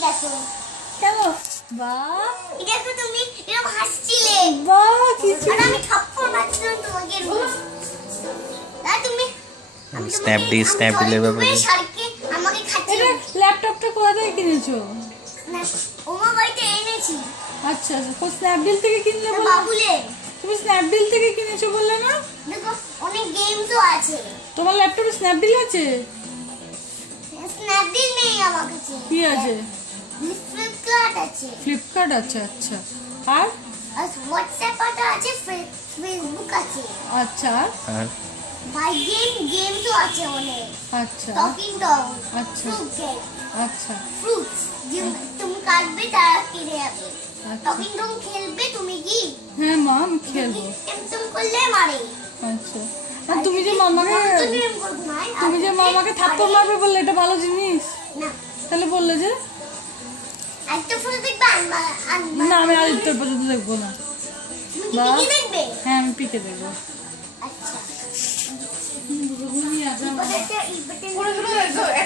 দেখো কেন? বাহ, এই দেখো তুমি এরকম হাসছিলে বাহ, কিছু আর আমি থাপ্পড় মারছিলাম তোমাকে না তুমি স্ন্যাপডিলের ব্যাপারে শার্কে আমাকে খাচ্ছে এটা ল্যাপটপটা কোথা থেকে কিনেছো? না ওমা বাড়িতে এনেছি আচ্ছা আচ্ছা, কোন স্ন্যাপডিল থেকে কিনলে না, বললে? বাবুলে তুমি স্ন্যাপডিল থেকে কিনেছো বললে না? দেখো অনেক গেমসও আছে তোমার ল্যাপটপে স্ন্যাপডিল আছে? স্ন্যাপডিল নেই আমার কাছে কি আছে? ফ্লিপকার্ট আছে ফ্লিপকার্ট আছে, আচ্ছা। আর আর হোয়াটসঅ্যাপ আছে ফেসবুক আছে আচ্ছা, আর ভাই গেমসও আছে অনেক আচ্ছা টকিং ডগ আচ্ছা। ফ্রুট গেম আচ্ছা ফ্রুটস যে তুমি কাটবে তারা কেটে যাবে আচ্ছা। টকিং ডগ খেলবে তুমি কি হ্যাঁ মা, আমি খেলবো। টেমটেম করলে মারে আচ্ছা, আর তুমি যে মামাকে থাপ্পড় মারবে বললে, এটা ভালো জিনিস? না তাহলে বললে যে একটা ফটো দেখবে না, আমি আর উত্তর পর্যন্ত দেখবো না। তুমি বা- কি দেখবে হ্যাঁ, আমি পিকে দেখবো। আচ্ছা ঘুমিয়ে আছে আমার। এই বাটন করে